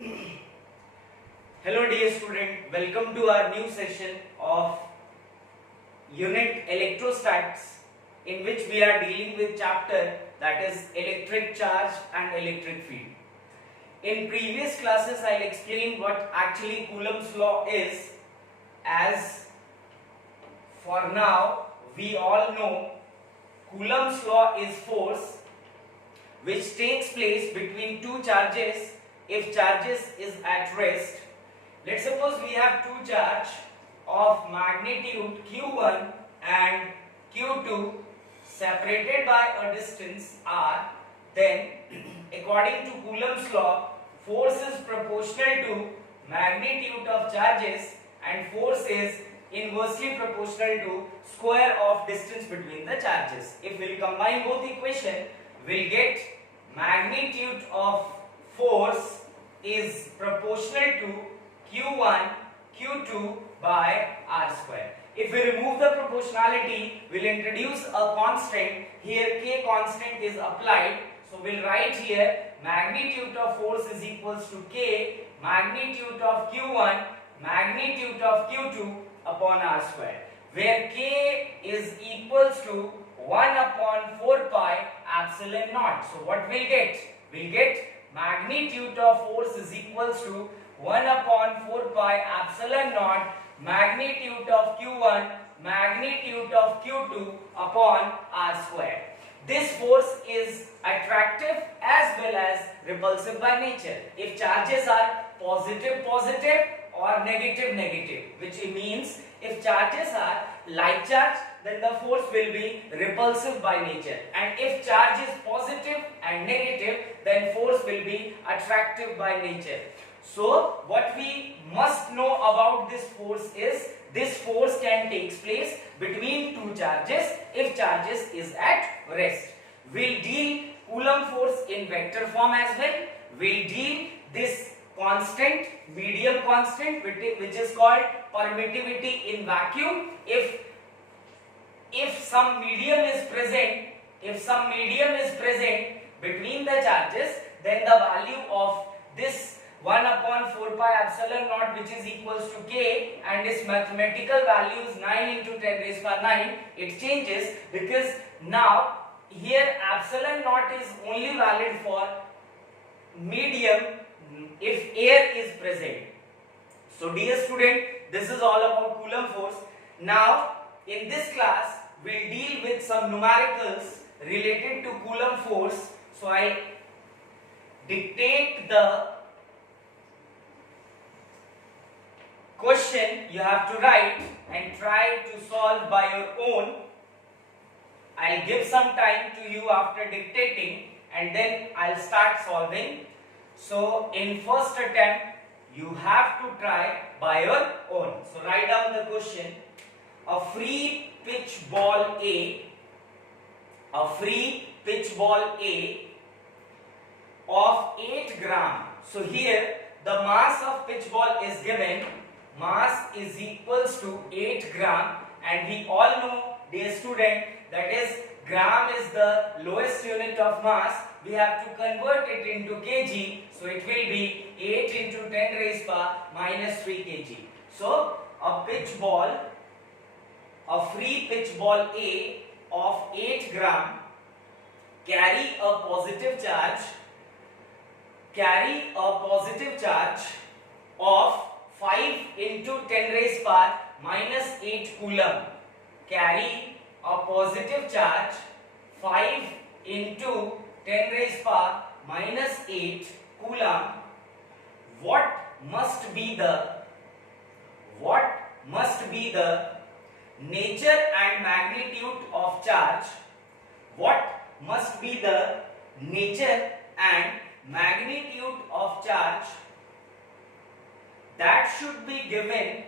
Hello dear student, welcome to our new session of unit electrostats, in which we are dealing with chapter that is electric charge and electric field. In previous classes I'll explain what actually Coulomb's law is, as for now we all know Coulomb's law is force which takes place between two charges if charges is at rest. Let's suppose we have two charge of magnitude q1 and q2 separated by a distance r, then according to Coulomb's law, force is proportional to magnitude of charges and force is inversely proportional to square of distance between the charges. If we will combine both equation, we'll get magnitude of force is proportional to q1 q2 by r square. If we remove the proportionality, we'll introduce a constant. Here k constant is applied, so we'll write here magnitude of force is equals to k magnitude of q1 magnitude of q2 upon r square, where k is equals to 1 upon 4 pi epsilon naught. So what we'll get? We'll get magnitude of force is equals to 1 upon 4 pi epsilon naught magnitude of q1 magnitude of q2 upon r square. This force is attractive as well as repulsive by nature. If charges are positive positive or negative negative, which means if charges are like charge, then the force will be repulsive by nature, and if charge is positive and negative, then force will be attractive by nature. So what we must know about this force is, this force can take place between two charges if charges is at rest. We'll deal Coulomb force in vector form as well. We'll deal this constant, medium constant, which is called permittivity in vacuum. If some medium is present, between the charges, then the value of this 1 upon 4 pi epsilon naught, which is equals to k, and its mathematical value is 9 into 10 raised by 9, it changes, because now here epsilon naught is only valid for medium if air is present. So dear student, this is all about Coulomb force. Now in this class we'll deal with some numericals related to Coulomb force. So I dictate the question you have to write and try to solve by your own. I'll give some time to you after dictating and then I'll start solving. So in first attempt you have to try by your own. So write down the question. A free pitch ball A of 8 gram. So here the mass of pitch ball is given, mass is equals to 8 gram, and we all know, dear student, that is gram is the lowest unit of mass. We have to convert it into kg, so it will be 8 into 10 raised by minus 3 kg. So a free pitch ball A of 8 gram carry a positive charge of 5 into 10 raised by minus 8 coulomb. Carry a positive charge 5 into 10 raised by minus 8 coulomb. What must be the nature and magnitude of charge? What must be the nature and magnitude of charge that should be given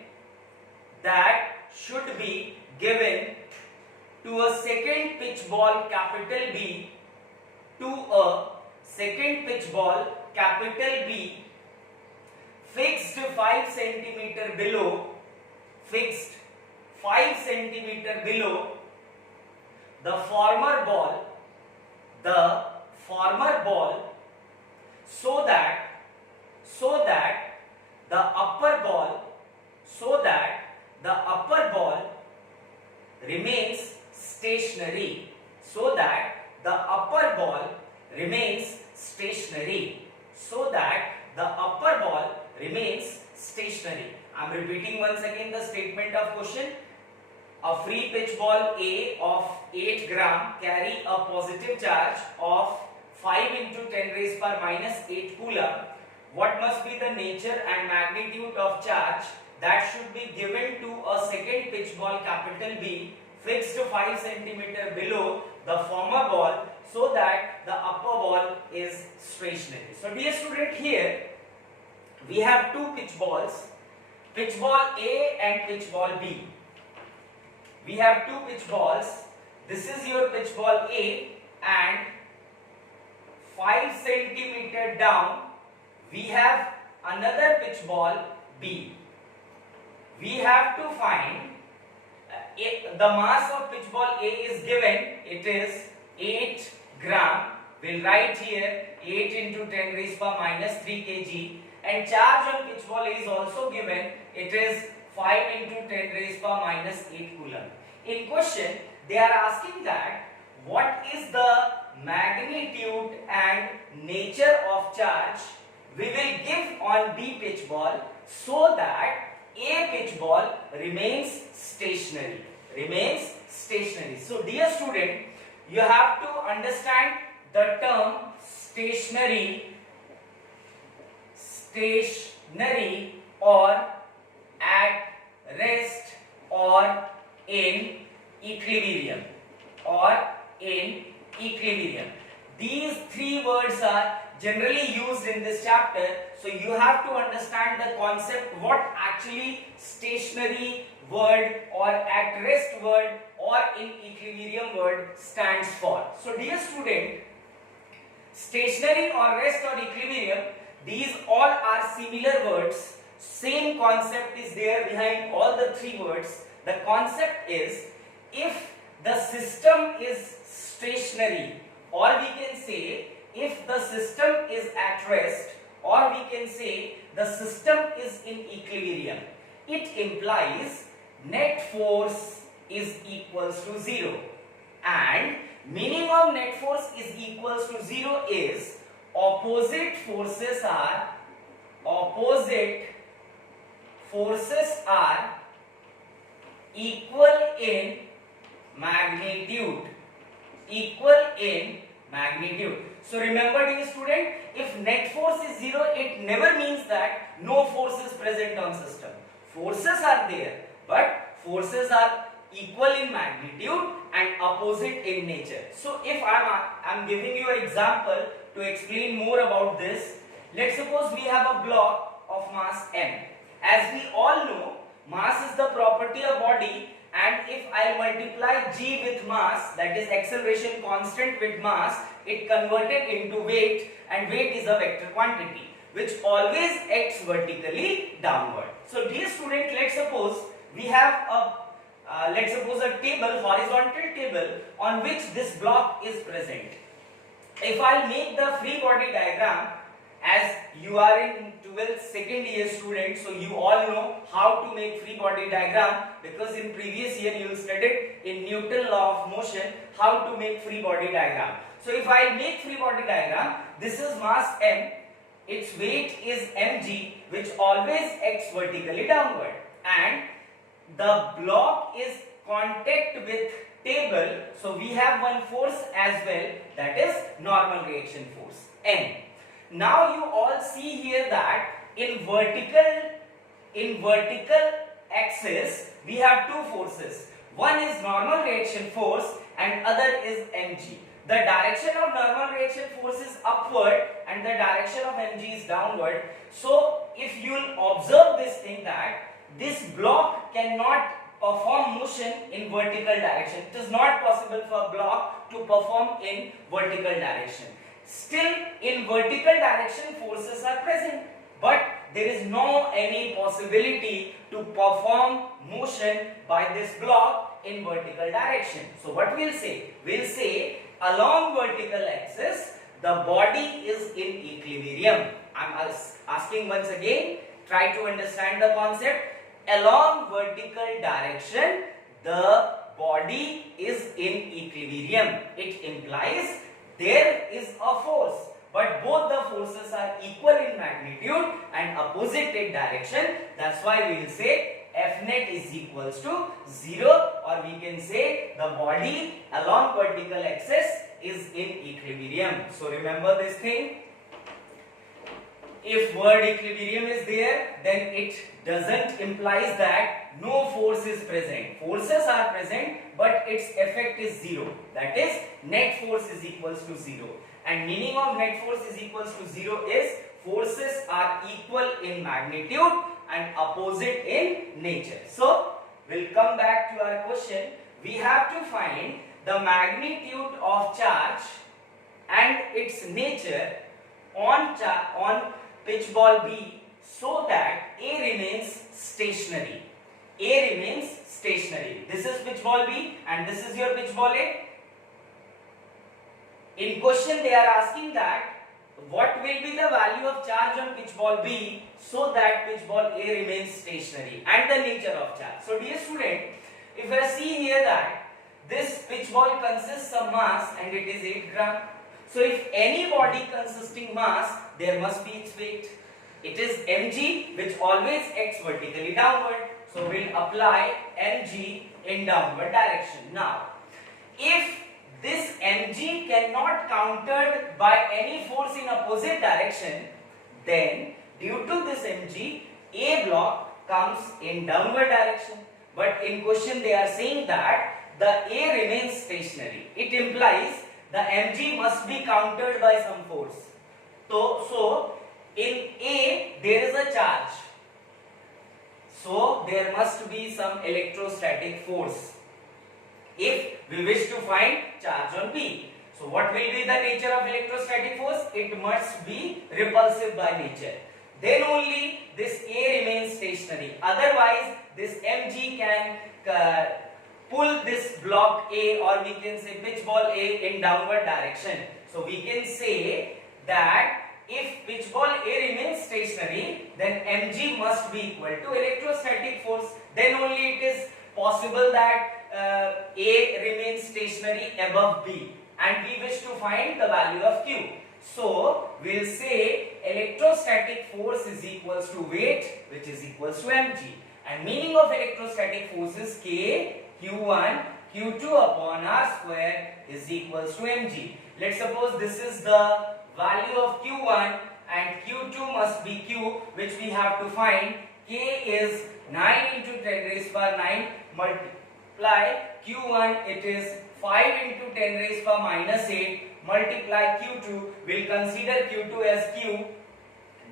to a second pitch ball capital B, fixed 5 centimeter below the former ball, so stationary, so that the upper ball remains stationary. I am repeating once again the statement of question. A free pitch ball A of 8 gram carry a positive charge of 5 into 10 raised power minus 8 coulomb. What must be the nature and magnitude of charge that should be given to a second pitch ball capital B fixed 5 cm below the former ball, so that the upper ball is stationary? So dear student, here we have two pitch balls, pitch ball A and pitch ball B. We have two pitch balls. This is your pitch ball A, and 5 cm down we have another pitch ball B. We have to find the mass of pitch ball A is given, it is 8 gram. We'll write here 8 into 10 raised power minus 3 kg, and charge on pitch ball A is also given, it is 5 into 10 raised power minus 8 coulomb. In question, they are asking that what is the magnitude and nature of charge we will give on B pitch ball, so that A pitch ball remains stationary. So dear student, you have to understand the term stationary or at rest or in equilibrium These three words are generally used in this chapter, so you have to understand the concept, what actually stationary word or at rest word or in equilibrium word stands for. So dear student, stationary or rest or equilibrium, these all are similar words. Same concept is there behind all the three words. The concept is, if the system is stationary, or we can say if the system is at rest, or we can say the system is in equilibrium, it implies net force is equals to 0. And meaning of net force is equals to 0 is opposite forces are equal in magnitude. So remember dear student, if net force is 0, it never means that no force is present on system. Forces are there, but forces are equal in magnitude and opposite in nature. So if I'm giving you an example to explain more about this. Let's suppose we have a block of mass m. As we all know, mass is the property of body, and if I multiply g with mass, that is acceleration constant with mass, it converted into weight, and weight is a vector quantity which always acts vertically downward. So dear student, let's suppose we have a table, horizontal table, on which this block is present. If I make the free body diagram, as you are in 12th second year student, so you all know how to make free body diagram, because in previous year you studied in Newton law of motion how to make free body diagram. So if I make free body diagram, this is mass m, its weight is mg, which always acts vertically downward, and the block is contact with table, so we have one force as well, that is normal reaction force n. Now you all see here that in vertical axis we have two forces. One is normal reaction force and other is mg. The direction of normal reaction force is upward and the direction of mg is downward. So if you will observe this thing, that this block cannot perform motion in vertical direction. It is not possible for a block to perform in vertical direction. Still in vertical direction forces are present, but there is no any possibility to perform motion by this block in vertical direction. So what we'll say? We'll say along vertical axis the body is in equilibrium. I'm asking once again, try to understand the concept. Along vertical direction the body is in equilibrium. It implies there is a force, but both the equal in magnitude and opposite in direction. That's why we will say F net is equals to 0, or we can say the body along vertical axis is in equilibrium. So remember this thing. If word equilibrium is there, then it doesn't implies that no force is present. Forces are present, but its effect is 0. That is, net force is equals to 0. And meaning of net force is equals to 0 is forces are equal in magnitude and opposite in nature. So, we'll come back to our question. We have to find the magnitude of charge and its nature on pitch ball B so that A remains stationary. A remains stationary. This is pitch ball B and this is your pitch ball A. In question they are asking that what will be the value of charge on pitch ball B so that pitch ball A remains stationary, and the nature of charge. So dear student, if I see here that this pitch ball consists of mass and it is 8 gram. So if any body consisting mass, there must be its weight. It is mg, which always acts vertically downward. So we'll apply mg in downward direction. Now, if this mg cannot countered by any force in opposite direction, then due to this mg, A block comes in downward direction. But in question they are saying that the A remains stationary. It implies the mg must be countered by some force. So in A there is a charge. So there must be some electrostatic force if we wish to find charge on B. So what will be the nature of electrostatic force? It must be repulsive by nature. Then only this A remains stationary. Otherwise this mg can pull this block A, or we can say pitch ball A, in downward direction. So we can say that if pitch ball A remains stationary, then mg must be equal to electrostatic force. Then only it is possible that A remains stationary above B, and we wish to find the value of Q. So we'll say electrostatic force is equals to weight, which is equals to mg, and meaning of electrostatic force is K Q1 Q2 upon R square is equals to mg. Let's suppose this is the value of Q1 and Q2 must be Q, which we have to find. K is 9 into 10 raised power 9, multiply Q1, it is 5 into 10 raised power minus 8, multiply Q2, we'll consider Q2 as Q,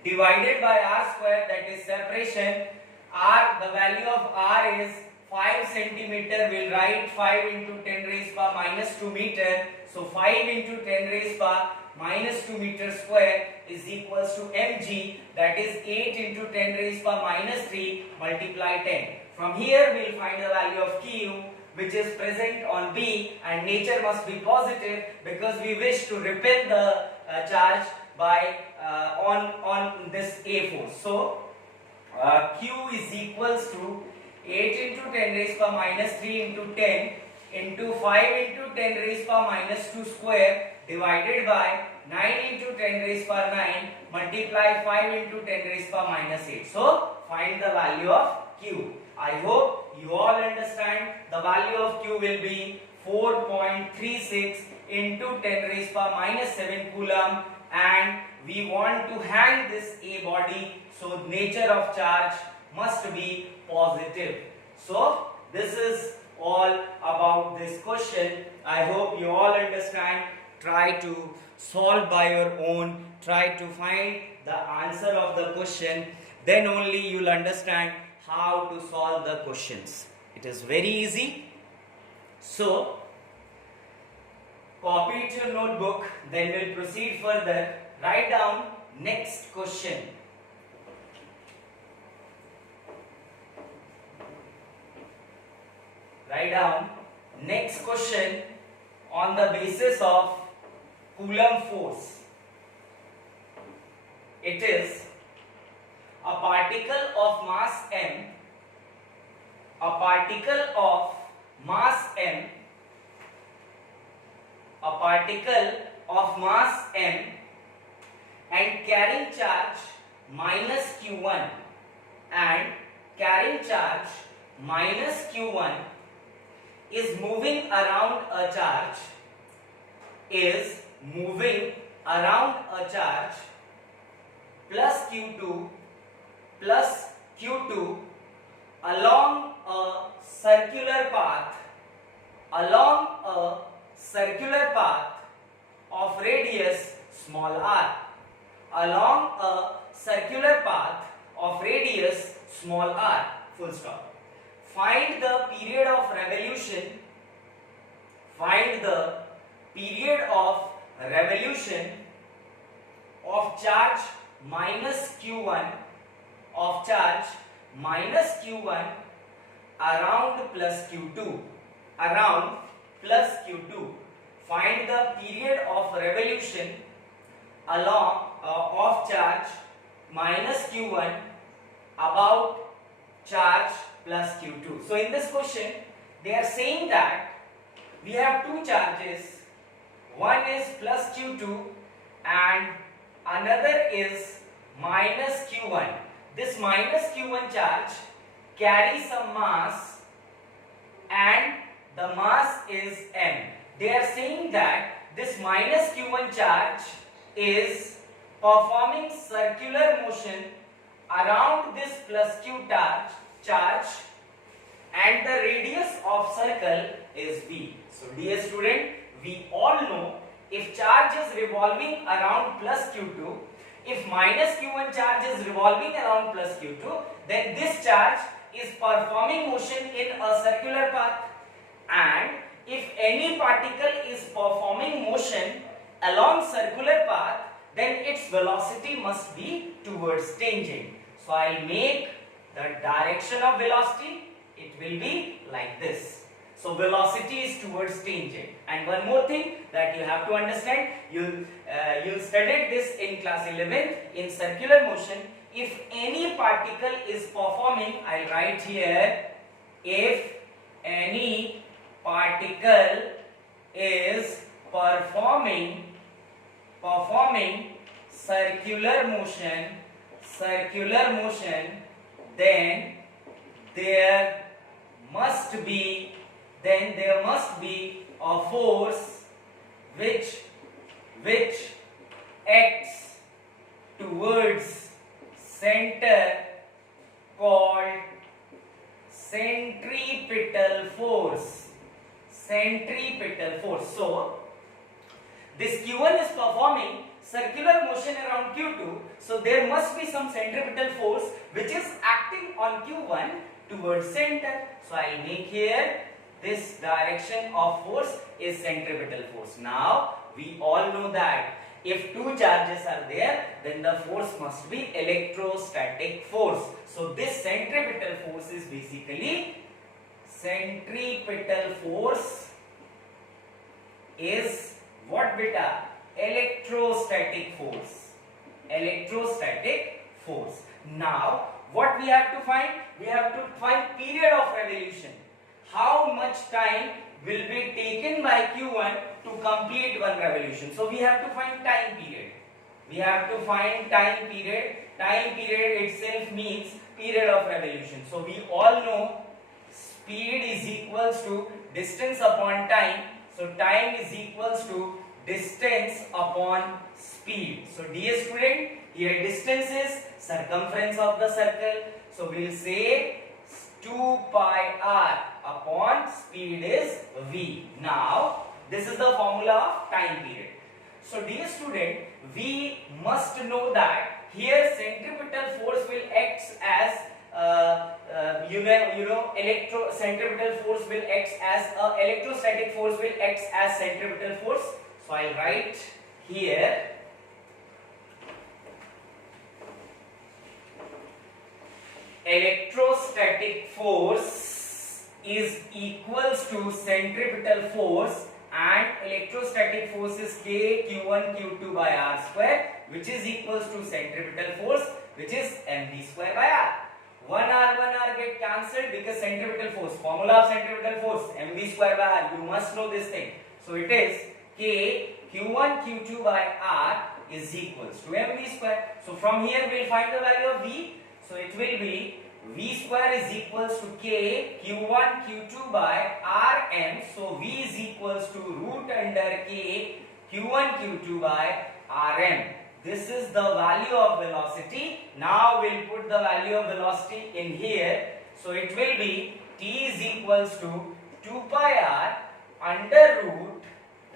divided by R square, that is separation. R, the value of R is 5 centimeter, we'll write 5 into 10 raised power minus 2 meter. So 5 into 10 raised power minus 2 meter square is equals to mg, that is 8 into 10 raised power minus 3 multiply 10. From here we will find the value of Q, which is present on B, and nature must be positive because we wish to repel the charge by on this A force. So Q is equals to 8 into 10 raised power minus 3 into 10 into 5 into 10 raised power minus 2 square divided by 9 into 10 raised power 9 multiply 5 into 10 raised power minus 8. So find the value of Q. I hope you all understand. The value of Q will be 4.36 into 10 raised power minus 7 coulomb, and we want to hang this A body, so nature of charge must be positive. So this is all about this question. I hope you all understand. Try to solve by your own, try to find the answer of the question, then only you will understand how to solve the questions. It is very easy. So copy it to your notebook, then we'll proceed further. Write down next question. Write down next question on the basis of Coulomb force. It is a particle of mass m, a particle of mass m, a particle of mass m and carrying charge minus q1, and carrying charge minus q1 is moving around a charge, is moving around a charge plus q2 along a circular path, along a circular path of radius small r, along a circular path of radius small r, full stop. Find the period of revolution, find the period of revolution of charge minus q1, of charge minus q1 around plus q2, around plus q2. Find the period of revolution along of charge minus q1 about charge plus q2. So in this question they are saying that we have two charges, one is plus q2 and another is minus q1. This minus q1 charge carries some mass and the mass is m. They are saying that this minus q1 charge is performing circular motion around this plus q charge and the radius of circle is v. So dear student, we all know if charge is revolving around plus q2, if minus q1 charge is revolving around plus q2, then this charge is performing motion in a circular path, and if any particle is performing motion along circular path, then its velocity must be towards tangent. So I will make the direction of velocity, it will be like this. So velocity is towards tangent. And one more thing that you have to understand, you studied this in class 11 in circular motion. If any particle is performing, I will write here, if any particle is performing circular motion, then there must be a force which acts towards center called centripetal force. So this q1 is performing circular motion around q2, so there must be some centripetal force which is acting on q1 towards center. So I will make here this direction of force is centripetal force. Now we all know that if two charges are there, then the force must be electrostatic force. So this centripetal force is basically, centripetal force is what beta? Electrostatic force. Electrostatic force. Now what we have to find? We have to find period of revolution. How much time will be taken by q1 to complete one revolution? So we have to find time period. We have to find time period. Time period itself means period of revolution. So we all know speed is equals to distance upon time. So time is equals to distance upon speed. So dear student, here distance is circumference of the circle. So we will say 2 pi r upon speed is v. Now this is the formula of time period. So dear student, we must know that here centripetal force will act as centripetal force will act as electrostatic force will act as centripetal force. So I will write here electrostatic force is equals to centripetal force, and electrostatic force is k q1 q2 by r square, which is equals to centripetal force, which is mv square by r. 1r get cancelled because centripetal force, formula of centripetal force mv square by r, you must know this thing. So it is k q1 q2 by r is equals to mv square. So from here we will find the value of v. So it will be v square is equals to k q1 q2 by rm. So v is equals to root under k q1 q2 by rm. This is the value of velocity. Now we'll put the value of velocity in here. So it will be t is equals to 2 pi r under root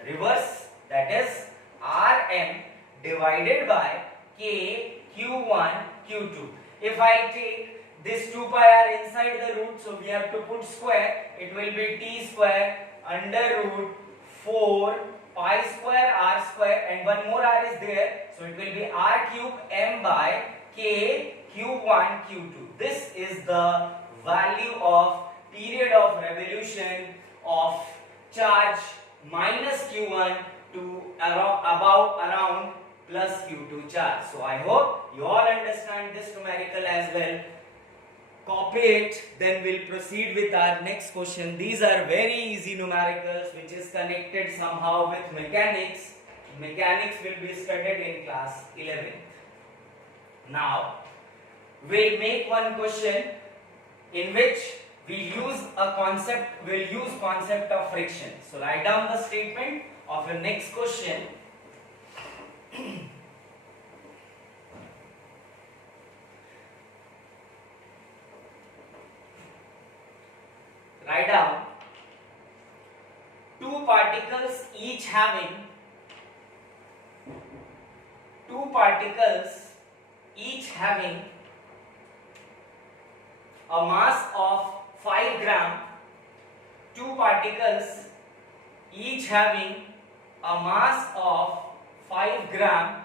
reverse, that is rm divided by k q1 q2. If I take this 2 pi r inside the root, so we have to put square. It will be t square under root 4 pi square r square, and one more r is there, so it will be r cube m by k q1 q2. This is the value of period of revolution of charge minus q1 to around plus q2 charge. So I hope you all understand this numerical as well. Copy it, then we'll proceed with our next question. These are very easy numericals which is connected somehow with mechanics. Mechanics will be studied in class 11th. Now we'll make one question in which we'll use concept of friction. So write down the statement of your next question. Write down two particles each having a mass of 5 gram. Two particles each having a mass of 5 gram.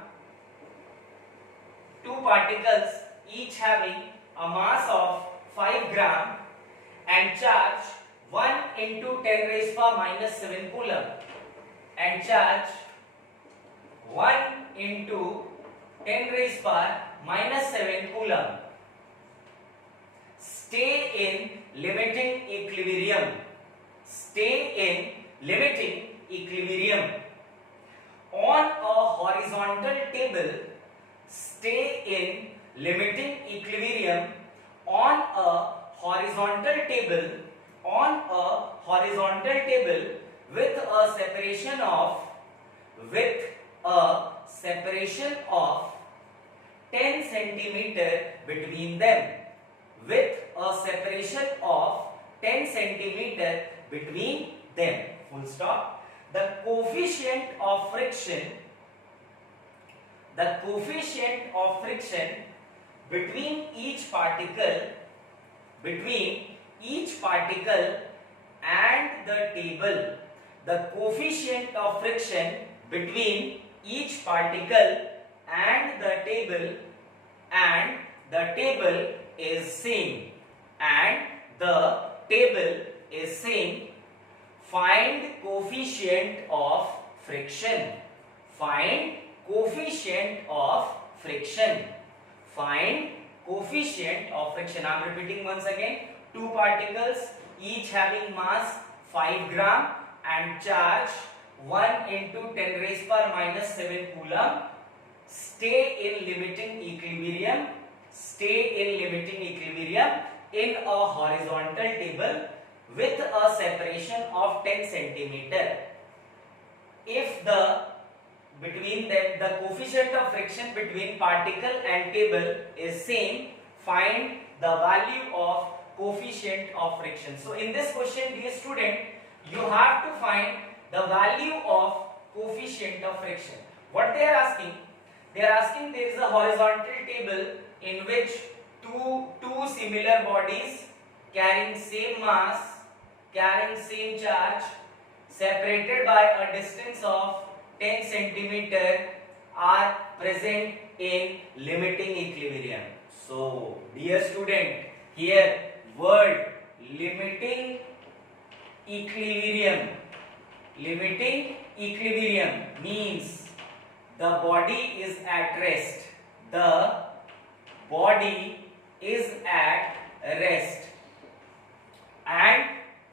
Two particles each having a mass of 5 gram and charge 1 into 10 raised power minus 7 coulomb, and charge 1 into 10 raised power minus 7 coulomb stay in limiting equilibrium. On a horizontal table. Stay in limiting equilibrium on a horizontal table with a separation of 10 centimeter between them. With a separation of 10 centimeter between them. Full stop. The coefficient of friction between each particle and the table. The coefficient of friction between each particle and the table is same. Find coefficient of friction. Find coefficient of friction. I'm repeating once again. Two particles each having mass 5 gram and charge 1 into 10 raised power minus 7 coulomb stay in limiting equilibrium in a horizontal table with a separation of 10 centimeter. If the coefficient of friction between particle and table is same, find the value of coefficient of friction. So in this question, dear student, you have to find the value of coefficient of friction. What they are asking? They are asking, there is a horizontal table in which two similar bodies carrying same mass, carrying same charge, separated by a distance of 10 centimeter are present in limiting equilibrium. So dear student, here word limiting equilibrium means the body is at rest. The body is at rest. And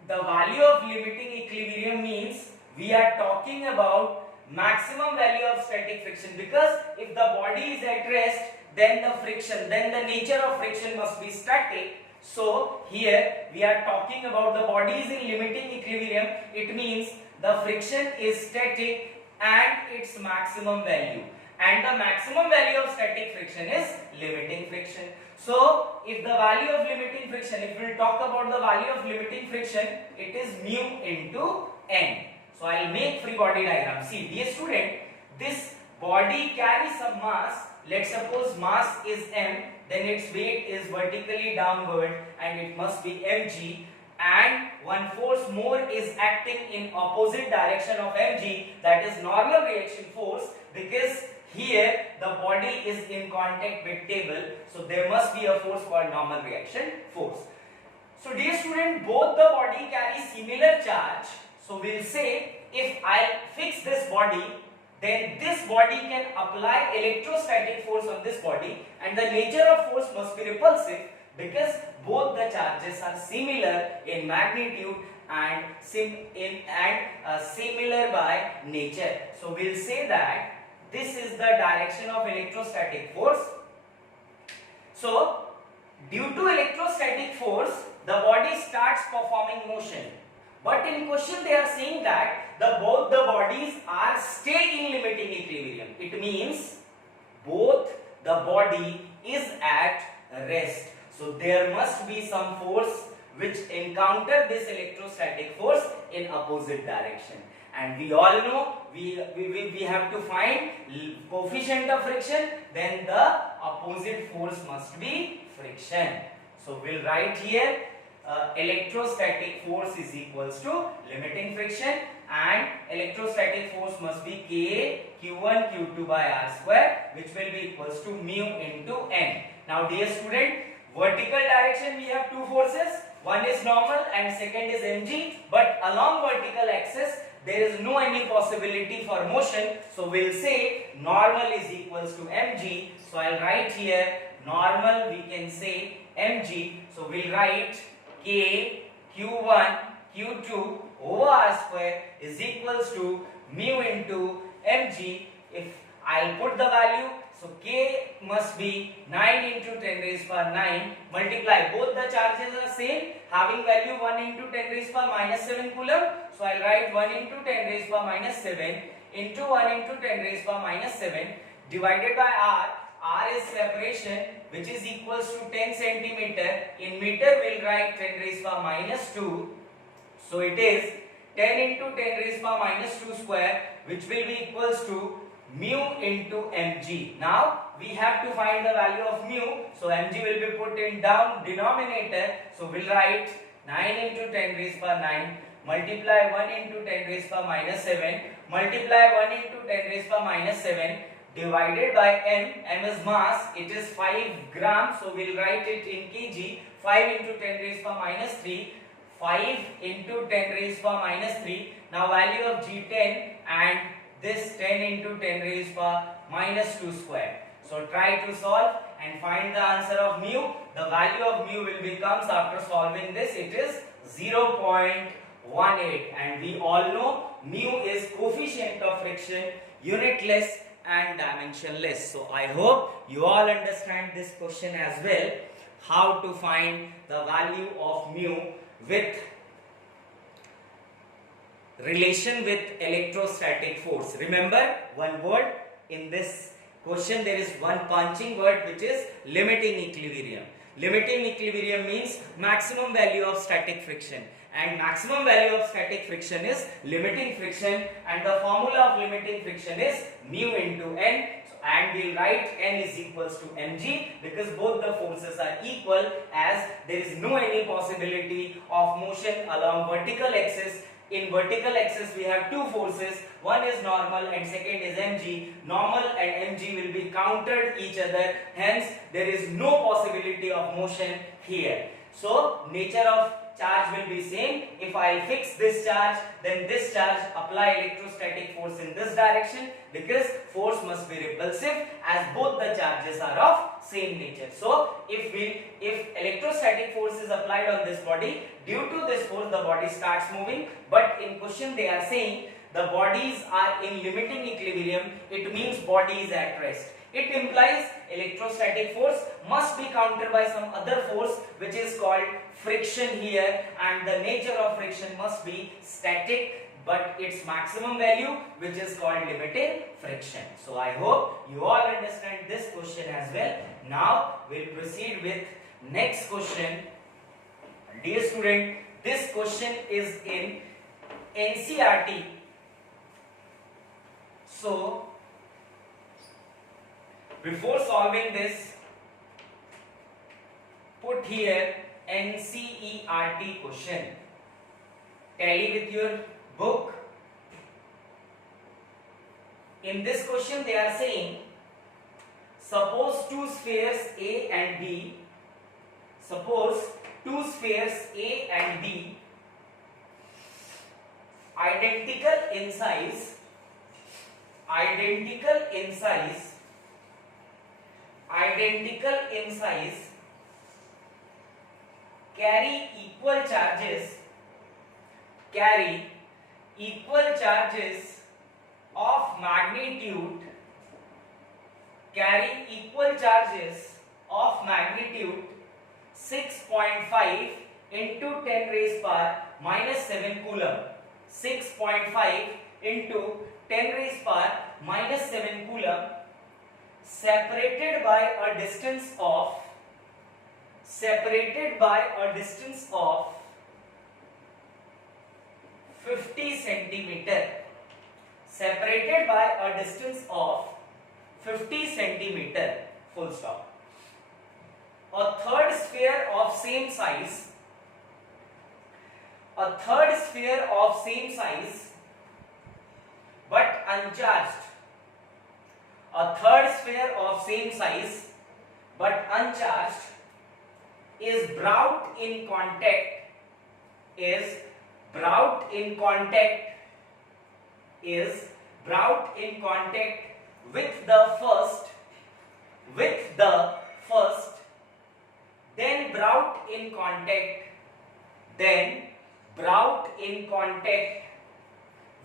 the value of limiting equilibrium means we are talking about maximum value of static friction, because if the body is at rest, then the nature of friction must be static. So here we are talking about the body is in limiting equilibrium. It means the friction is static and its maximum value, and the maximum value of static friction is limiting friction. So if the value of limiting friction, if we will talk about the value of limiting friction, it is mu into n. So I will make free body diagram. See, dear student, this body carries some mass. Let's suppose mass is m, then its weight is vertically downward and it must be mg, and one force more is acting in opposite direction of mg, that is normal reaction force, because here the body is in contact with table, so there must be a force called normal reaction force. So dear student, both the body carry similar charge. So we'll say if I fix this body, then this body can apply electrostatic force on this body, and the nature of force must be repulsive, because both the charges are similar in magnitude and similar by nature. So we'll say that this is the direction of electrostatic force. So due to electrostatic force, the body starts performing motion. But in question they are saying that both the bodies are stay in limiting equilibrium. It means both the body is at rest. So there must be some force which encounter this electrostatic force in opposite direction. And we all know we have to find coefficient of friction, then the opposite force must be friction. So we'll write here electrostatic force is equals to limiting friction, and electrostatic force must be K Q1 Q2 by R square, which will be equals to mu into n. Now dear student, vertical direction we have two forces, one is normal and second is mg, but along vertical axis there is no any possibility for motion, so we'll say normal is equals to mg. So I'll write here normal, we can say mg, so we'll write K Q1 Q2 over R square is equals to mu into mg. If I'll put the value, so K must be 9 into 10 raised power 9, multiply, both the charges are same, having value 1 into 10 raised power minus 7 coulomb. So I'll write 1 into 10 raised power minus 7 into 1 into 10 raised power minus 7 divided by R. R is separation, which is equals to 10 centimeter. In meter we'll write 10 raised power minus 2. So it is 10 into 10 raised power minus 2 square, which will be equals to mu into mg. Now we have to find the value of mu, so mg will be put in down denominator. So we'll write 9 into 10 raised power 9 multiply 1 into 10 raised power minus 7 multiply 1 into 10 raised power minus 7 divided by m is mass, it is 5 grams, so we'll write it in kg. 5 into 10 raised power minus 3, 5 into 10 raised power minus 3. Now value of g10 and this 10 into 10 raised power minus 2 square. So try to solve and find the answer of mu. The value of mu will becomes, after solving this, it is 0.18, and we all know mu is coefficient of friction, unitless and dimensionless. So I hope you all understand this question as well, how to find the value of mu with relation with electrostatic force. Remember one word in this question, there is one punching word, which is limiting equilibrium. Limiting equilibrium means maximum value of static friction, and maximum value of static friction is limiting friction, and the formula of limiting friction is mu into n. And we'll write n is equals to mg, because both the forces are equal, as there is no any possibility of motion along vertical axis. In vertical axis we have two forces, one is normal and second is mg. Normal and mg will be countered each other, hence there is no possibility of motion here. So nature of charge will be same. If I fix this charge, then this charge apply electrostatic force in this direction, because force must be repulsive, as both the charges are of same nature. So if electrostatic force is applied on this body, due to this force the body starts moving. But in question they are saying the bodies are in limiting equilibrium, it means body is at rest. It implies electrostatic force must be countered by some other force which is called friction here, and the nature of friction must be static but its maximum value which is called limiting friction. So I hope you all understand this question as well. Now we'll proceed with next question. Dear student, this question is in NCERT. So before solving this, put here NCERT question. Tally with your book. In this question they are saying, suppose two spheres A and B, suppose two spheres A and B, identical in size, carry equal charges of magnitude, 6.5 into 10 raised power minus 7 coulomb. 6.5 into 10 raised power minus 7 coulomb, separated by a distance of 50 centimeter. Separated by a distance of 50 centimeter. Full stop. A third sphere of same size, but uncharged. A third sphere of same size but uncharged is brought in contact with the first, then brought in contact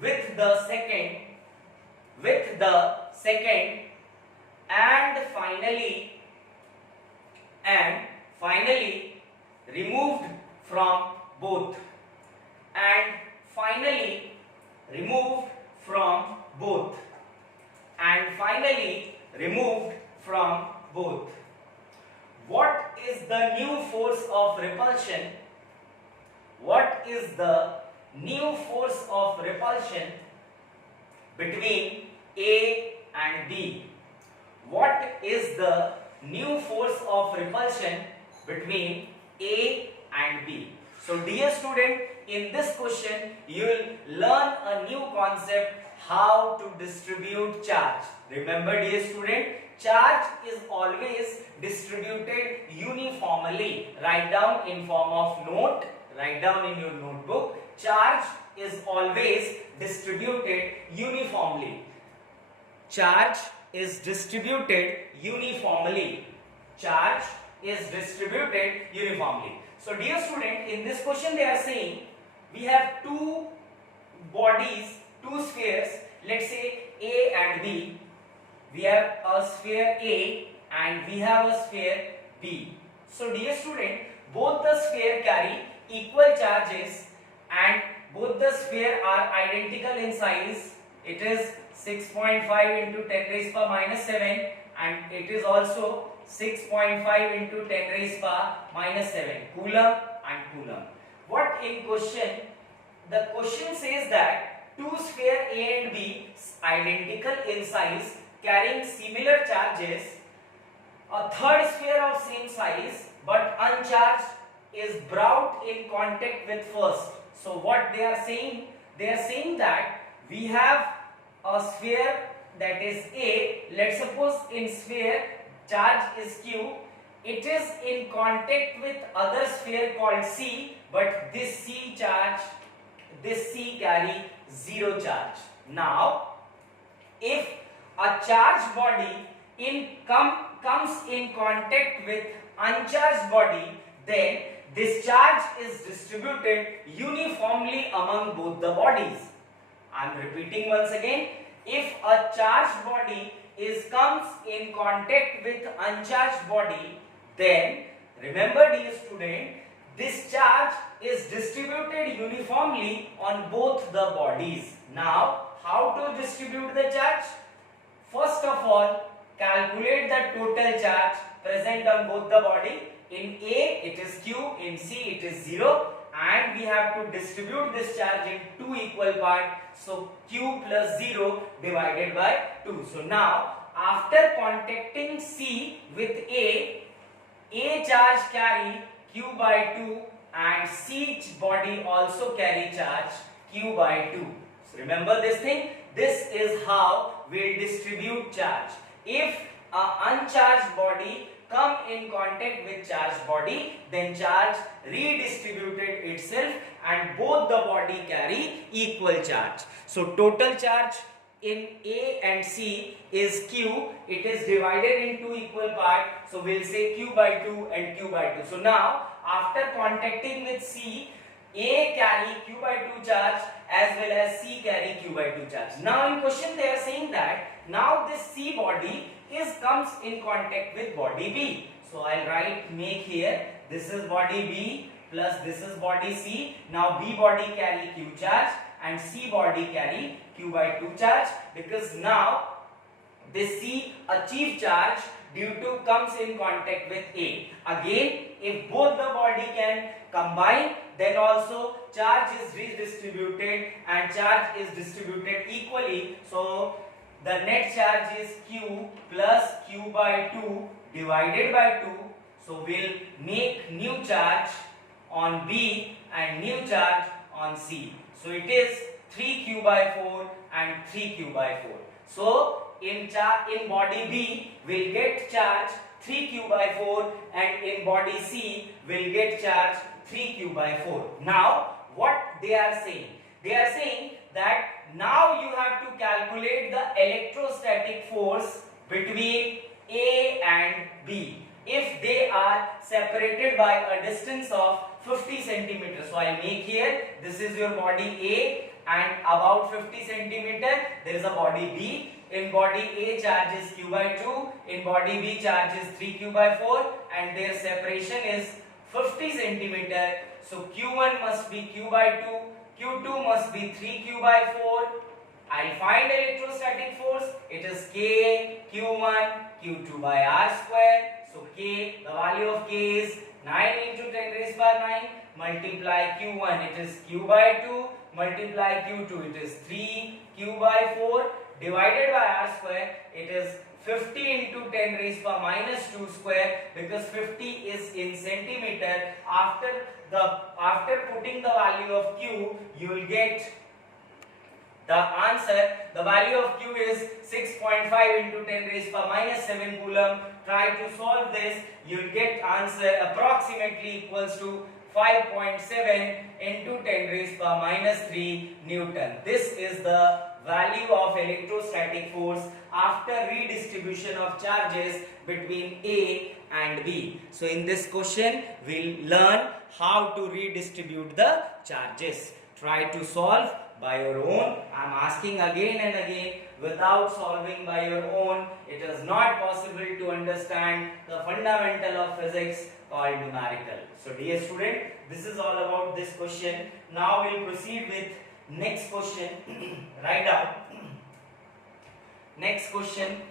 with the second, and finally removed from both. What is the new force of repulsion? Between A and B? What is the new force of repulsion between A and B? So dear student, in this question you will learn a new concept, how to distribute charge. Remember dear student, charge is always distributed uniformly. Write down in form of note, write down in your notebook, charge is always distributed uniformly. Charge is distributed uniformly. So dear student, in this question they are saying we have two bodies, two spheres, let's say A and B. We have a sphere A and we have a sphere B. So dear student, both the sphere carry equal charges and both the sphere are identical in size. It is 6.5 into 10 raised power minus 7 and it is also 6.5 into 10 raised power minus 7 coulomb and coulomb. What in question? The question says that two sphere A and B identical in size, carrying similar charges. A third sphere of same size but uncharged is brought in contact with first. So what they are saying? They are saying that we have a sphere that is A. Let's suppose in sphere charge is Q. It is in contact with other sphere called C, but this C carry zero charge. Now, if a charged body comes in contact with uncharged body, then this charge is distributed uniformly among both the bodies. I'm repeating once again. If a charged body comes in contact with uncharged body, then remember dear student, this charge is distributed uniformly on both the bodies. Now, how to distribute the charge? First of all, calculate the total charge present on both the body. In A it is Q, in C it is 0, and we have to distribute this charge in two equal parts. So Q plus 0 divided by 2. So now after contacting C with A charge carry Q by 2 and C body also carry charge Q by 2. So remember this thing. This is how we'll distribute charge. If an uncharged body come in contact with charged body, then charge redistributed itself and both the body carry equal charge. So total charge in A and C is Q. It is divided in two equal parts. So we'll say Q by 2 and Q by 2. So now after contacting with C, A carry Q by 2 charge as well as C carry Q by 2 charge. Now in question they are saying that now this C body comes in contact with body B. So I'll make here, this is body B plus this is body C. Now B body carry Q charge and C body carry Q by 2 charge, because now this C achieve charge due to comes in contact with A. Again, if both the body can combine, then also charge is redistributed and charge is distributed equally. So the net charge is Q plus Q by 2 divided by 2. So we'll make new charge on B and new charge on C. So it is 3Q by 4 and 3Q by 4. So in body B we'll get charge 3Q by 4 and in body C we'll get charge 3Q by 4. Now what they are saying? They are saying that now you have to calculate the electrostatic force between A and B if they are separated by a distance of 50 centimeters. So I'll make here, this is your body A and about 50 centimeter there is a body B. In body A charge is Q by 2, in body B charge is 3Q by 4 and their separation is 50 centimeter. So Q1 must be Q by 2, Q2 must be 3Q by 4. I'll find electrostatic force. It is K Q1 Q2 by R square. So K, the value of K is 9 into 10 raised by 9. Multiply Q1, it is Q by 2. Multiply Q2, it is 3Q by 4. Divided by R square, it is 50 into 10 raised by minus 2 square, because 50 is in centimeter. After putting the value of Q, you will get the answer. The value of Q is 6.5 into 10 raised by minus 7 coulomb. Try to solve this. You will get answer approximately equals to 5.7 into 10 raised by minus 3 Newton. This is the value of electrostatic force after redistribution of charges between A and B. So in this question, we'll learn how to redistribute the charges. Try to solve by your own. I'm asking again and again, without solving by your own, it is not possible to understand the fundamental of physics called numerical. So dear student, this is all about this question. Now we'll proceed with next question. Write down. Next question.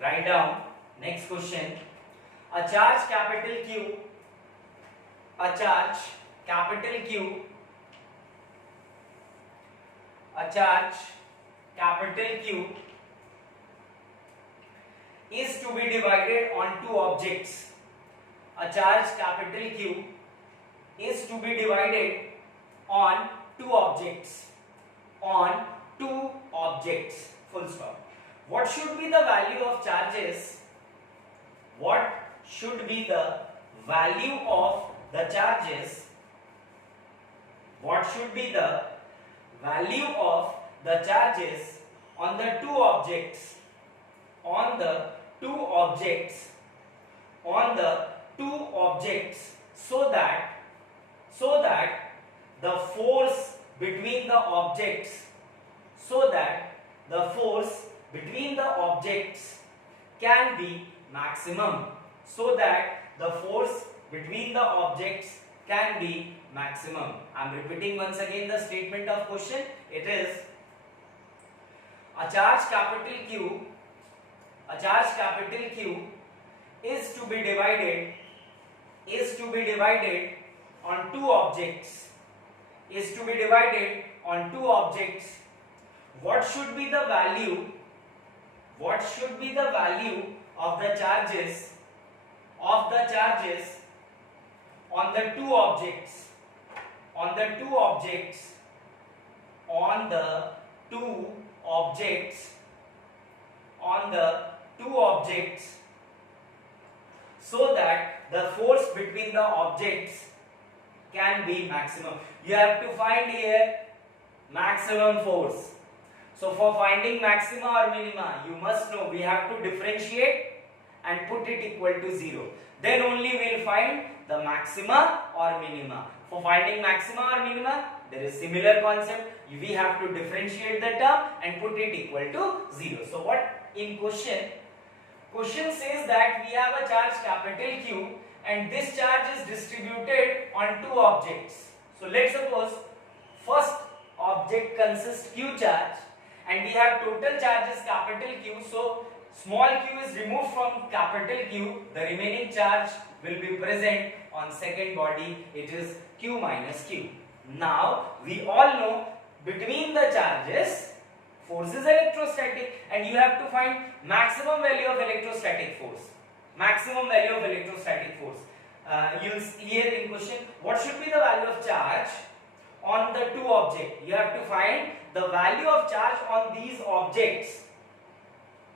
Write down. Next question. A charge capital Q. A charge capital Q. A charge capital Q is to be divided on two objects. A charge capital Q is to be divided on two objects. On two objects. Full stop. What should be the value of charges? What should be the value of the charges? What should be the value of the charges on the two objects? on the two objects so that the force between the objects can be maximum, I'm repeating once again the statement of question. It is a charge capital Q is to be divided on two objects. What should be the value of the charges on the two objects so that the force between the objects can be maximum? You have to find here maximum force. So for finding maxima or minima, you must know we have to differentiate and put it equal to 0. Then only we will find the maxima or minima. For finding maxima or minima, there is similar concept. We have to differentiate the term and put it equal to 0. So what in question says that we have a charge capital Q and this charge is distributed on two objects. So let's suppose first object consists Q charge and we have total charges capital Q. So small q is removed from capital Q, the remaining charge will be present on second body, it is Q minus Q. Now we all know between the charges force is electrostatic and you have to find maximum value of electrostatic force. You'll see here in question what should be the value of charge on the two objects. You have to find the value of charge on these objects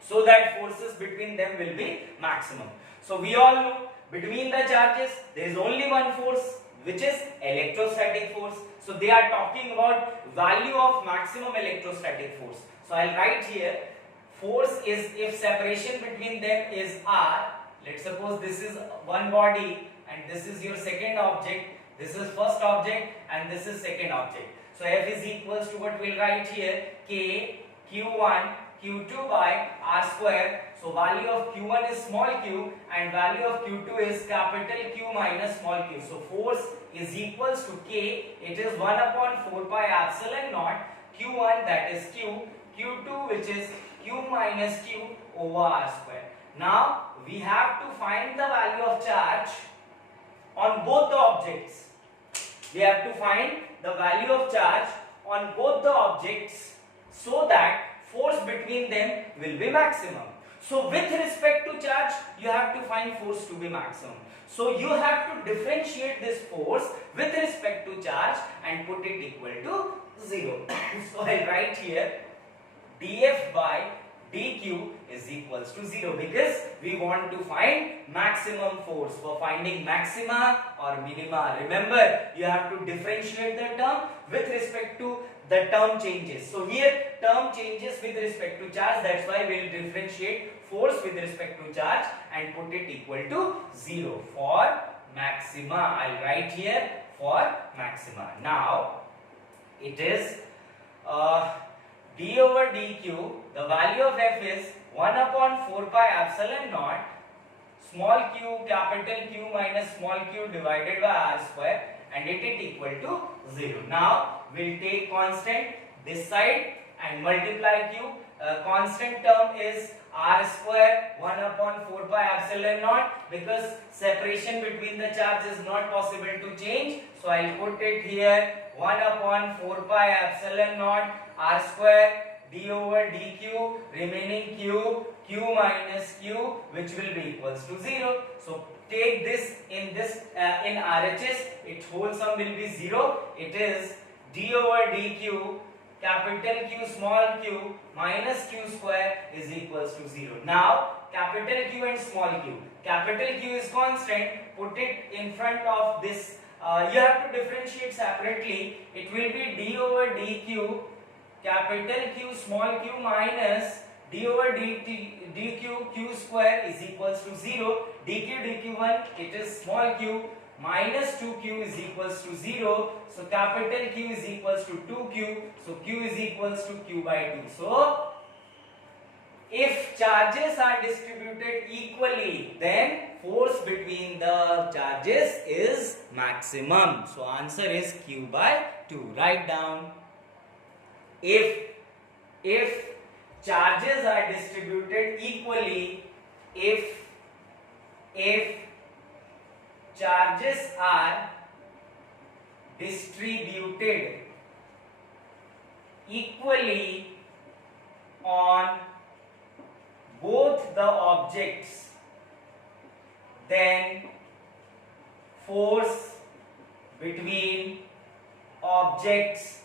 so that forces between them will be maximum. So we all know between the charges there is only one force, which is electrostatic force. So they are talking about value of maximum electrostatic force. So I'll write here force is if separation between them is R. Let's suppose this is one body and this is your second object, this is first object and this is second object. So F is equals to what we'll write here, K Q1 Q2 by R square. So value of Q1 is small q and value of Q2 is capital Q minus small q. So force is equals to K, it is 1 upon 4 pi epsilon naught Q1 that is Q, Q2 which is Q minus Q over R square. Now we have to find the value of charge on both the objects. We have to find the value of charge on both the objects so that force between them will be maximum. So with respect to charge, you have to find force to be maximum. So you have to differentiate this force with respect to charge and put it equal to 0. So I write here dF by dq is equals to 0 because we want to find maximum force. For finding maxima or minima, remember you have to differentiate the term with respect to the term changes. So here term changes with respect to charge, that's why we will differentiate force with respect to charge and put it equal to 0 for maxima. I'll write here for maxima. Now it is d over dq, the value of f is 1 upon 4 pi epsilon naught small q capital Q minus small q divided by R square and it is equal to 0. Now we'll take constant this side and multiply q. Constant term is R square 1 upon 4 pi epsilon naught because separation between the charge is not possible to change. So I'll put it here 1 upon 4 pi epsilon naught R square d over dq, remaining q minus q which will be equals to 0. So take this in RHS, its whole sum will be 0. It is d over dq capital Q small q minus q square is equals to 0. Now capital Q and small q. Capital Q is constant, put it in front of this. You have to differentiate separately. It will be d over dq capital Q small q minus d over dq q square is equals to 0. dq dq1, it is small q, minus 2q is equals to 0. So capital Q is equals to 2q. So q is equals to q by 2. So if charges are distributed equally, then force between the charges is maximum. So answer is q by 2. Write down. If charges are distributed equally, if charges are distributed equally on both the objects, then force between objects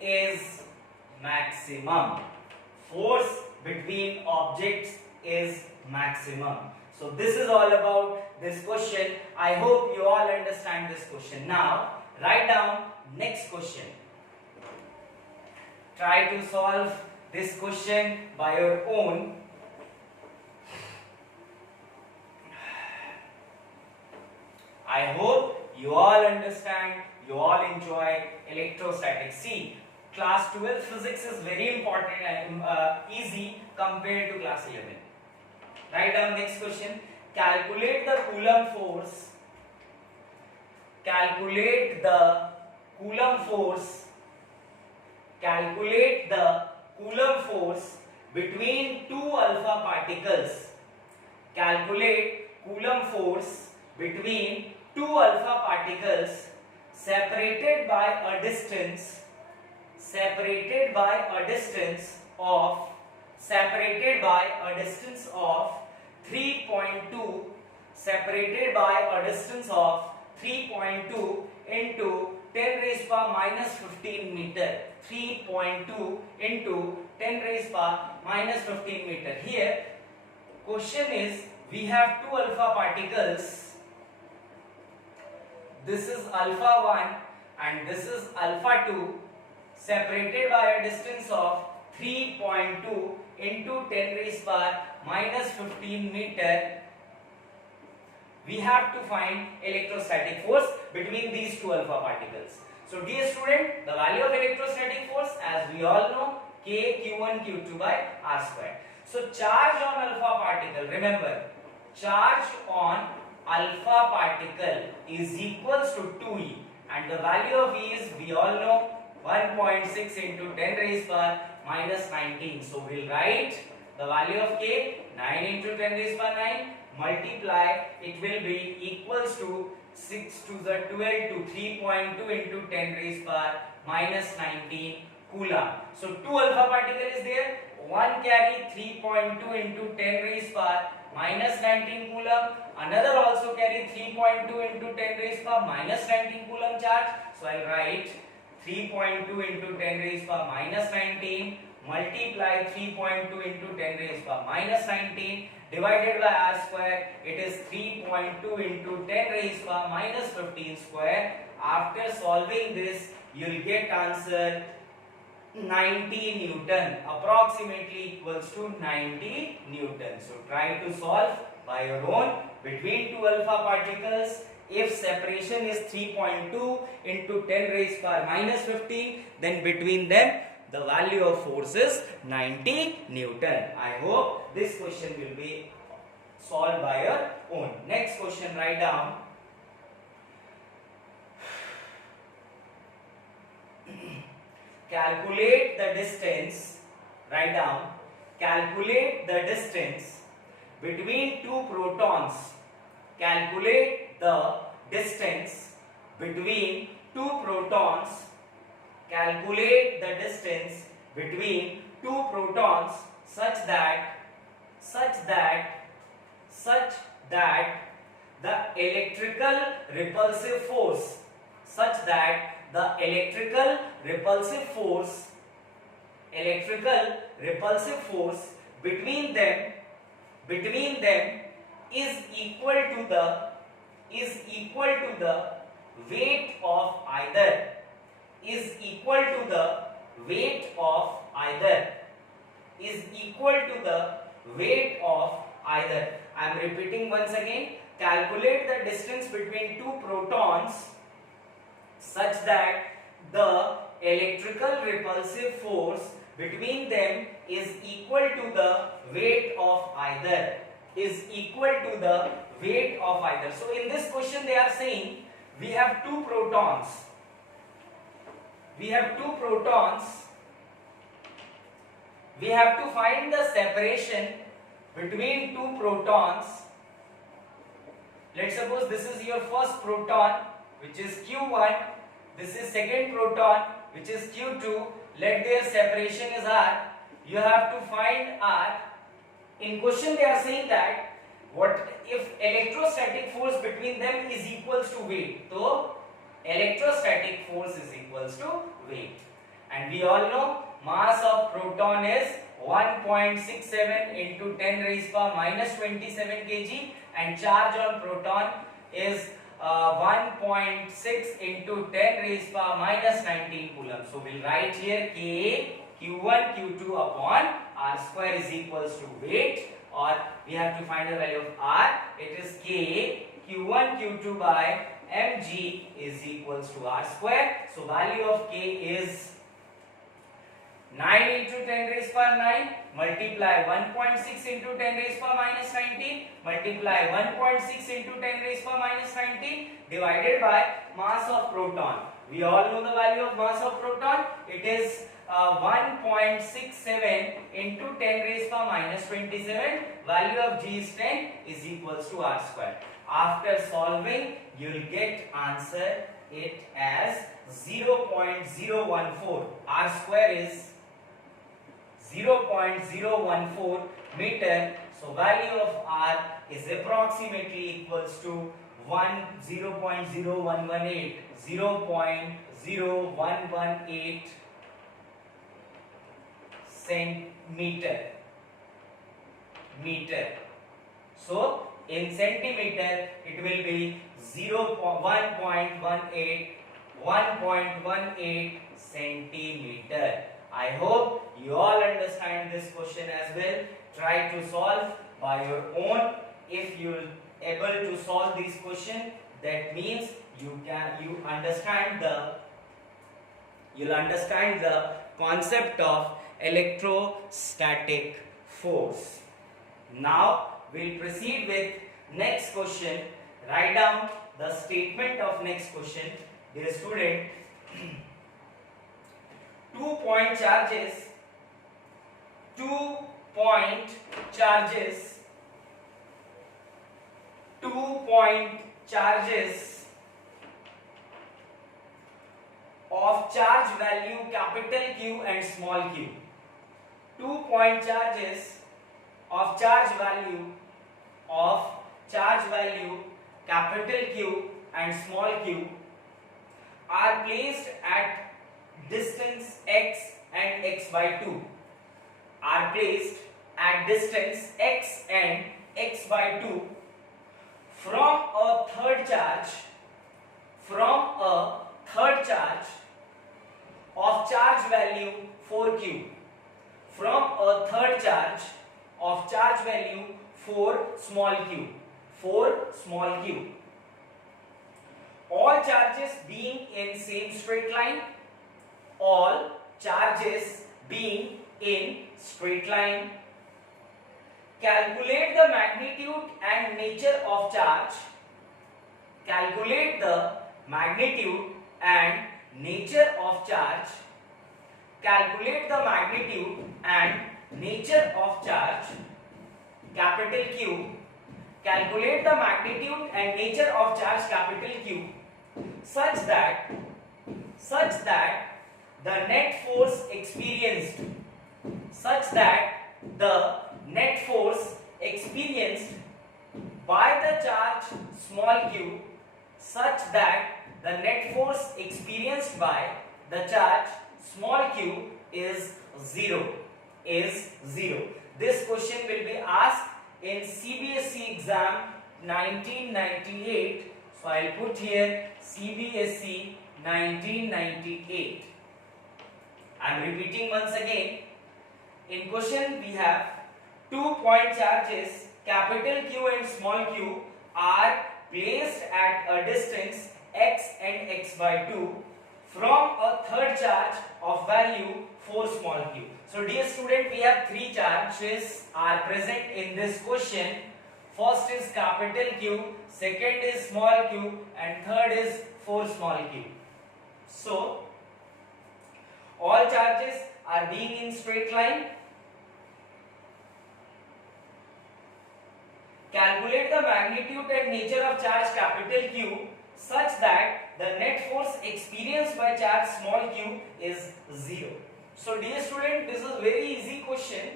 is maximum. Force between objects is maximum. So this is all about this question. I hope you all understand this question. Now write down next question. Try to solve this question by your own. I hope you all understand, you all enjoy electrostatics. See, class 12 physics is very important and easy compared to class 11. Write down next question. Calculate the Coulomb force. Calculate the Coulomb force. Calculate the Coulomb force between two alpha particles. Calculate Coulomb force between two alpha particles separated by a distance of 3.2 into 10 raised power minus 15 meter. 3.2 into 10 raised power minus 15 meter. Here question is, we have two alpha particles. This is alpha 1 and this is alpha 2, separated by a distance of 3.2 into 10 raised power minus 15 meter. We have to find electrostatic force between these two alpha particles. So dear student, the value of electrostatic force, as we all know, K Q1 Q2 by R square. So charge on alpha particle, remember, charge on alpha particle is equals to 2E, and the value of E is, we all know, 1.6 into 10 raised power minus 19. So we'll write the value of K, 9 into 10 raised power 9, multiply, it will be equals to 6 to the 12 to 3.2 into 10 raised power minus 19 Coulomb. So two alpha particle is there, one carry 3.2 into 10 raised power minus 19 Coulomb, another also carry 3.2 into 10 raised power minus 19 Coulomb charge. So I'll write 3.2 into 10 raised power minus 19 multiply 3.2 into 10 raised power minus 19 divided by R square. It is 3.2 into 10 raised power minus 15 square. After solving this, you will get answer 90 Newton, approximately equals to 90 Newton. So try to solve by your own between two alpha particles. If separation is 3.2 into 10 raised power minus 15, then between them the value of force is 90 Newton. I hope this question will be solved by your own. Next question, write down. Calculate the distance, write down, calculate the distance between two protons. Calculate the distance between two protons. Calculate the distance between two protons such that the electrical repulsive force between them is equal to the weight of either. is equal to the weight of either. I am repeating once again. Calculate the distance between two protons such that the electrical repulsive force between them is equal to the weight of either. Is equal to the weight of either. So in this question they are saying we have two protons. We have two protons. We have to find the separation between two protons. Let's suppose this is your first proton, which is Q1. This is second proton, which is Q2. Let their separation is R. You have to find R. In question they are saying that what if electrostatic force between them is equals to weight. So electrostatic force is equals to weight. And we all know mass of proton is 1.67 into 10 raised power minus 27 kg and charge on proton is 1.6 into 10 raised power minus 19 coulomb. So we'll write here K Q1 Q2 upon R square is equals to weight, or we have to find the value of R. It is K Q1 Q2 by mg is equals to R square. So value of K is 9 into 10 raised power 9 multiply 1.6 into 10 raised power minus 19 multiply 1.6 into 10 raised power minus 19 divided by mass of proton. We all know the value of mass of proton. It is 1.67 into 10 raised power minus 27. Value of G is 10 is equals to R square. After solving, you will get answer it as 0.014. R square is 0.014 meter. So value of R is approximately equals to 0.0118 centimeter. So in centimeter it will be 1.18 centimeter. I hope you all understand this question as well. Try to solve by your own. If you are able to solve this question, that means you'll understand the concept of electrostatic force. Now we'll proceed with next question. Write down the statement of next question. Dear student, 2-point charges of charge value capital Q and small q. 2-point charges of charge value capital Q and small q are placed at distance x and x by 2. Are placed at distance x and x by 2 from a third charge of charge value 4q. From a third charge of charge value 4 small q. All charges being in same straight line. All charges being in straight line. Calculate the magnitude and nature of charge. Calculate the magnitude and nature of charge. Calculate the magnitude and nature of charge capital Q. Calculate the magnitude and nature of charge capital Q such that the net force experienced by the charge small q is 0. This question will be asked in CBSE exam 1998. So I will put here CBSE 1998. I am repeating once again. In question we have 2-point charges capital Q and small q are placed at a distance x and x by 2 from a third charge of value 4 small q. So dear student, we have three charges are present in this question. First is capital Q, second is small q, and third is 4 small q. So all charges are being in straight line. Calculate the magnitude and nature of charge capital Q such that the net force experienced by charge small q is 0. So dear student, this is very easy question.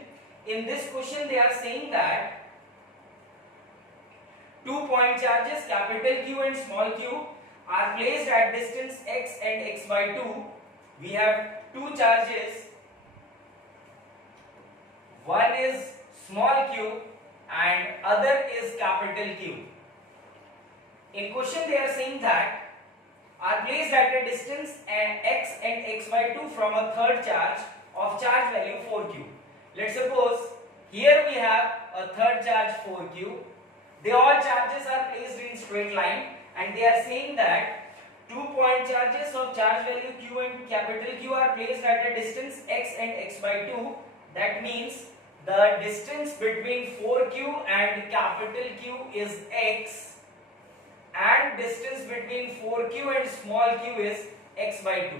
In this question they are saying that 2-point charges capital Q and small q are placed at distance x and x by 2. We have two charges. One is small q and other is capital Q. In question they are saying that are placed at a distance x and x by 2 from a third charge of charge value 4q. Let's suppose here we have a third charge 4q. They all charges are placed in straight line, and they are saying that 2-point charges of charge value q and capital Q are placed at a distance x and x by 2. That means the distance between 4q and capital Q is x, and distance between 4q and small q is x by 2,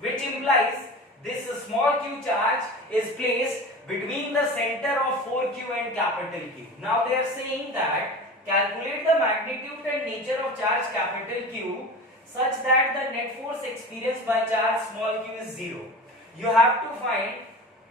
which implies this small q charge is placed between the center of 4q and capital Q. Now they are saying that calculate the magnitude and nature of charge capital Q such that the net force experienced by charge small q is 0. You have to find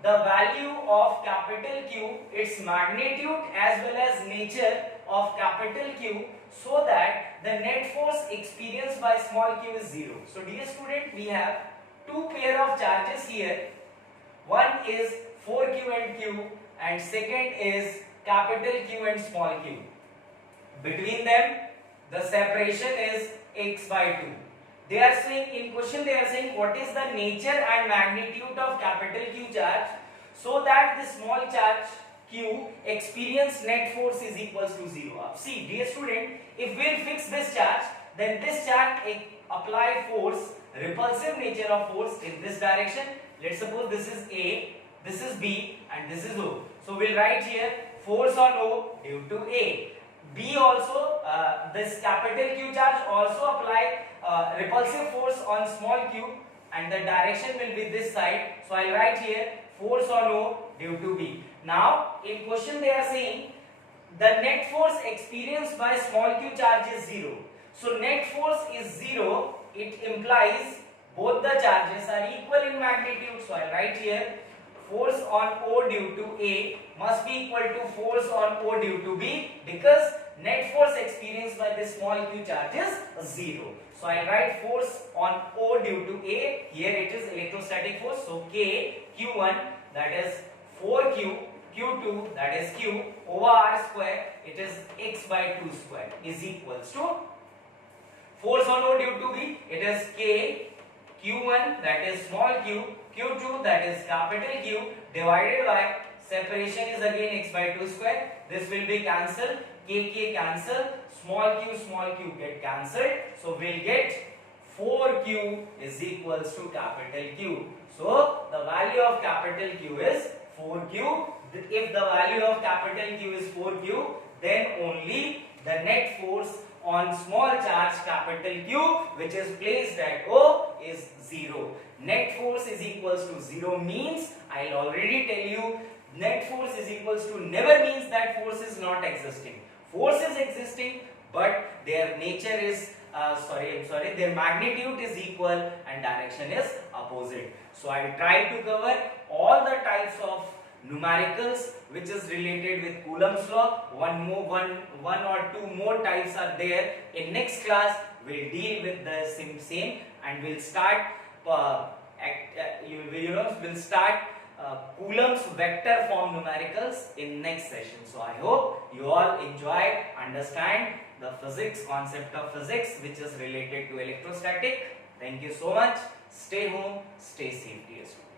the value of capital Q, its magnitude as well as nature of capital Q, so that the net force experienced by small q is 0. So dear student, we have two pair of charges here. One is 4q and q, and second is capital Q and small q. Between them the separation is x by 2. They are saying in question, they are saying what is the nature and magnitude of capital Q charge so that the small charge q experience net force is equals to 0. See dear student, if we will fix this charge, then this charge apply force, repulsive nature of force in this direction. Let's suppose this is A, this is B, and this is O. So we'll write here force on O due to A. B also, this capital Q charge also apply repulsive force on small q, and the direction will be this side. So I'll write here force on O due to B. Now in question they are saying the net force experienced by small q charge is 0. So net force is 0. It implies both the charges are equal in magnitude. So I'll write here force on O due to A must be equal to force on O due to B, because net force experienced by this small q charge is 0. So I'll write force on O due to A. Here it is electrostatic force. So K Q1, that is 4q, Q2, that is Q, over R square, it is x by 2 square, is equals to force on O due to B, it is K Q1, that is small q, Q2, that is capital Q, divided by separation is again x by 2 square. This will be cancelled, K cancel, small q get cancelled. So we'll get 4q is equals to capital Q. So the value of capital Q is 4q. If the value of capital Q is 4q, then only the net force on small charge capital Q, which is placed at O, is 0. Net force is equals to 0 means, I'll already tell you, net force is equals to never means that force is not existing. Force is existing, but their nature is their magnitude is equal and direction is opposite. So I'll try to cover all the types of numericals which is related with Coulomb's law. One or two more types are there. In next class we'll deal with the same and we'll start we'll start Coulomb's vector form numericals in next session. So I hope you all enjoy, understand the concept of physics which is related to electrostatic. Thank you so much. Stay home, stay safe, dear students.